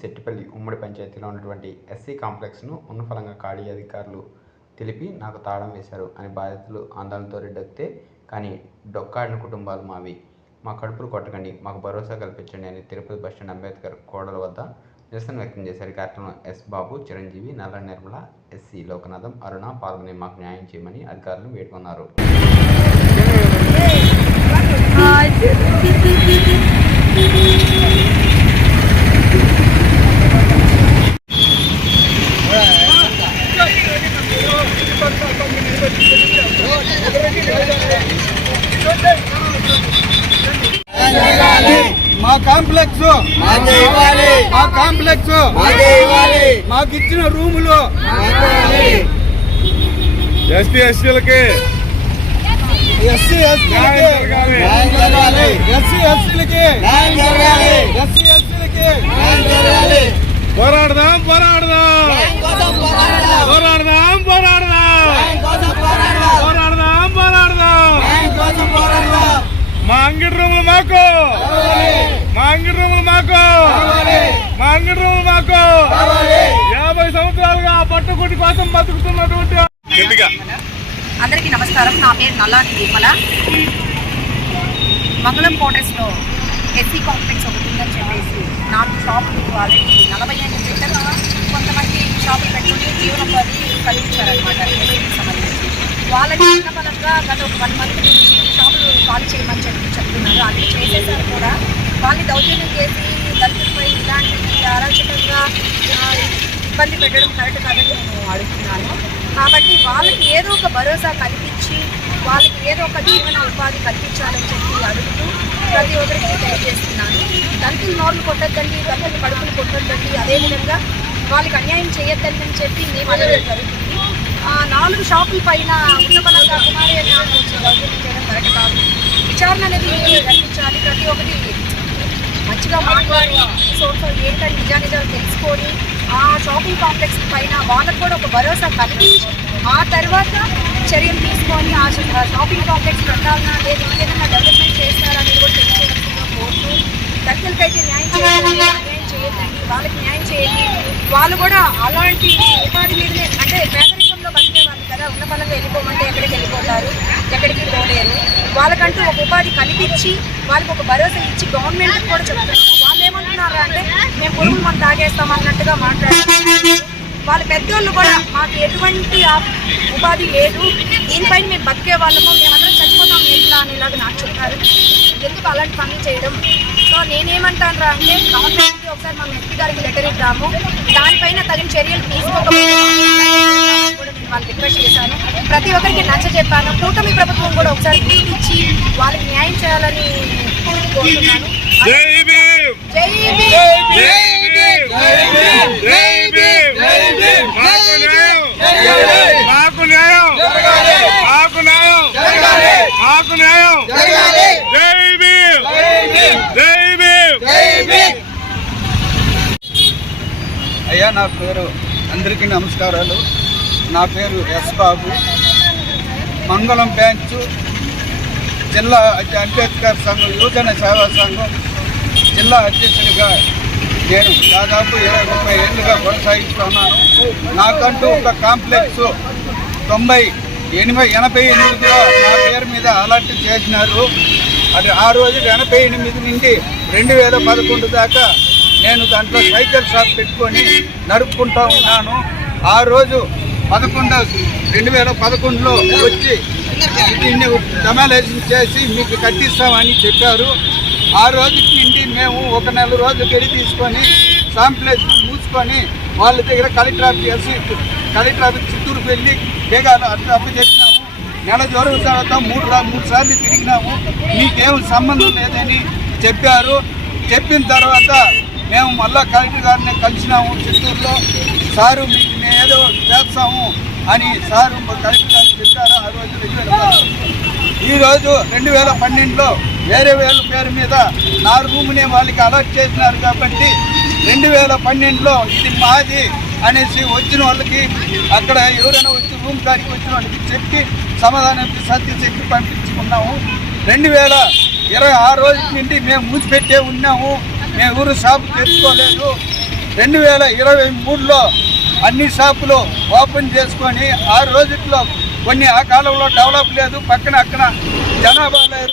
సెట్టిపల్లి ఉమ్మడి పంచాయతీలో ఉన్నటువంటి ఎస్సీ కాంప్లెక్స్ను ఉన్నఫలంగా ఖాళీ అధికారులు తెలిపి నాకు తాళం వేశారు అని బాధితులు ఆందోళనతో రెడ్డెక్కితే కానీ డొక్కాడిన కుటుంబాలు మావి, మా కడుపులు కొట్టకండి, మాకు భరోసా కల్పించండి అని తిరుపతి బస్టాండ్ అంబేద్కర్ కోడల వద్ద నిరసన వ్యక్తం చేశారు. కార్యక్రమంలో ఎస్ బాబు, చిరంజీవి, నల్ల నిర్మల, ఎస్సీ లోకనాథం, అరుణ పాల్గొని మాకు న్యాయం చేయమని అధికారులను వేడుకున్నారు. మా కాంప్లెక్స్ మాకు ఇచ్చిన రూములు ఎస్సీలకి పోరాడదాం మా అంగడి రూములు మాకు, మా అంగడి రూములు మాకు, మా అంగడి రూములు మాకు. 50 సంవత్సరాలుగా పట్టుకుటి కోసం బతుకుతున్నటువంటి అందరికీ నమస్కారం. నా పేరు నల్లా నిర్మల. మంగళం క్వార్టర్స్లో ఎస్సీ కాంప్లెక్స్ ఒకటి ఉందని చెప్పేసి 4 షాపులు ఆల్రెడీ 45 పెట్టారు. కొంతమంది షాపులు పెట్టుకుని జీవనోపాధి కలిగించారనమాట. ఎస్సీకి సంబంధించి వాళ్ళకి ఉన్నపరంగా గత ఒక 1 మంత్ నుంచి షాపులు ఖాళీ చేయమని చెప్తున్నారు. అన్ని చేసేసారు కూడా. వాళ్ళని దౌర్జన్యం చేసి దళితులపై ఇలాంటి అరాచకంగా ఇబ్బంది పెట్టడం కరెక్ట్ కాదని నేను అడుగుతున్నాను. కాబట్టి వాళ్ళకి ఏదో ఒక భరోసా కల్పించి వాళ్ళకి ఏదో ఒక జీవన ఉపాధి కల్పించాలని చెప్పి అడుగుతూ ప్రతి ఒక్కరికి తెలియజేస్తున్నాను. దళితులు నోర్లు కొట్టద్దండి, దళితులు కడుపులు కొట్టద్దండి, అదేవిధంగా వాళ్ళకి అన్యాయం చేయొద్దని అని చెప్పి మేము అనడం జరుగుతుంది. 4 షాపుల పైన ఉన్నపలంగా కుమారి అని దౌర్జన్యం చేయడం కరెక్ట్ కాదు. విచారణ అనేది కల్పించాలి. ప్రతి ఒక్కటి మంచిగా మాట్లాడి ఏంటంటే నిజానిజాలు తెలుసుకొని ఆ షాపింగ్ కాంప్లెక్స్ పైన వాళ్ళకు కూడా ఒక భరోసా కలిగించి ఆ తర్వాత చర్యలు తీసుకొని ఆ షాపింగ్ కాంప్లెక్స్ పెట్టాలన్నా లేదు ఏదైనా డెవలప్మెంట్ చేస్తారనేది కూడా తెలియజేయవలసిందిగా కోరుతూ దళితులకైతే న్యాయం చేయాలి, అన్యాయం చేయొద్దండి, వాళ్ళకి న్యాయం చేయండి. వాళ్ళు కూడా అలాంటి ఉపాధి మీదనే అంటే పేదరికంలో బతికే వాళ్ళు కదా, ఉన్న పనులు వెళ్ళిపోమంటే ఎక్కడికి వెళ్ళిపోతారు, ఎక్కడికి పోలేరు. వాళ్ళకంటూ ఒక ఉపాధి కల్పించి వాళ్ళకి ఒక భరోసా ఇచ్చి గవర్నమెంట్కి కూడా చెప్తున్నారు. వాళ్ళు ఏమంటున్నారు అంటే మేము పురుగులు మనం తాగేస్తాం అన్నట్టుగా మాట్లాడుతున్నారు. వాళ్ళ పెద్దోళ్ళు కూడా మాకు ఎటువంటి ఉపాధి లేదు, దీనిపైన మేము బతికే వాళ్ళము, మేమందరం చచ్చిపోతాం ఎట్లా అనేలాగా నాకు చెప్పారు. ఎందుకు అలాంటి పనులు చేయడం? సో నేనేమంటాను అంటే గవర్నమెంట్కి ఒకసారి మనం ఎస్పీ గారికి లెటర్ ఇద్దాము, దానిపైన తగిన చర్యలు తీసుకోకపోతే కూడా నేను వాళ్ళు రిక్వెస్ట్ చేశాను. ప్రతి ఒక్కరికి నచ్చ చెప్పాను. కూటమి ప్రభుత్వం కూడా ఒకసారి గుర్తించి వాళ్ళకి న్యాయం చేయాలని కోరుతున్నాను. అయ్యా, నా పేరు అందరికీ నమస్కారాలు. నా పేరు ఎస్ బాబు. మంగళం బ్రాంచ్ జిల్లా అంబేద్కర్ సంఘం యువజన సేవా సంఘం జిల్లా అధ్యక్షుడిగా నేను దాదాపు 20-30 ఏళ్ళుగా కొనసాగిస్తున్నాను. నాకంటూ ఒక కాంప్లెక్స్ 88లో నా పేరు మీద అలర్ట్ చేసినారు. అది ఆ రోజు 88 నుండి 2011 దాకా నేను దాంట్లో సైకిల్ షాప్ పెట్టుకొని నడుపుకుంటూ ఉన్నాను. ఆ రోజు 2011లో వచ్చి దీన్ని డెమాలేషన్ చేసి మీకు కట్టిస్తామని చెప్పారు. ఆ రోజు నుండి మేము ఒక నెల రోజులు గడి తీసుకొని కాంప్లెక్స్ మూసుకొని వాళ్ళ దగ్గర కలెక్టర్ ఆఫీస్ చిత్తూరుకు వెళ్ళి బేగాలు అప్పు చెప్పినాము. నెల రోజుల తర్వాత 3 సార్లు తిరిగినాము. మీకేం సంబంధం లేదని చెప్పారు. చెప్పిన తర్వాత మేము మళ్ళా కలెక్టర్ గారిని కలిసినాము చిత్తూరులో. సారు మీకు మేము ఏదో చేస్తాము అని సారు కలెక్టర్ గారు చెప్పారు. ఆ రోజు 2012. ఈరోజు 2012లో వేరే వేల పేరు మీద నా రూమ్నే వాళ్ళకి అలర్ట్ చేసినారు. కాబట్టి 2012లో ఇది మాది అనేసి వచ్చిన వాళ్ళకి అక్కడ ఎవరైనా వచ్చి రూమ్ కాడికి వచ్చిన వాళ్ళకి చెప్పి సమాధానం సర్ది చెప్పి పంపించుకున్నాము. 2020 ఆ రోజు నుండి మేము మూసిపెట్టే ఉన్నాము. మేము ఊరు షాపు తెచ్చుకోలేదు. 2023లో అన్ని షాపులు ఓపెన్ చేసుకొని 6 రోజుల్లో కొన్ని ఆ కాలంలో డెవలప్ లేదు, పక్కన అక్కడ జనాభా లేదు.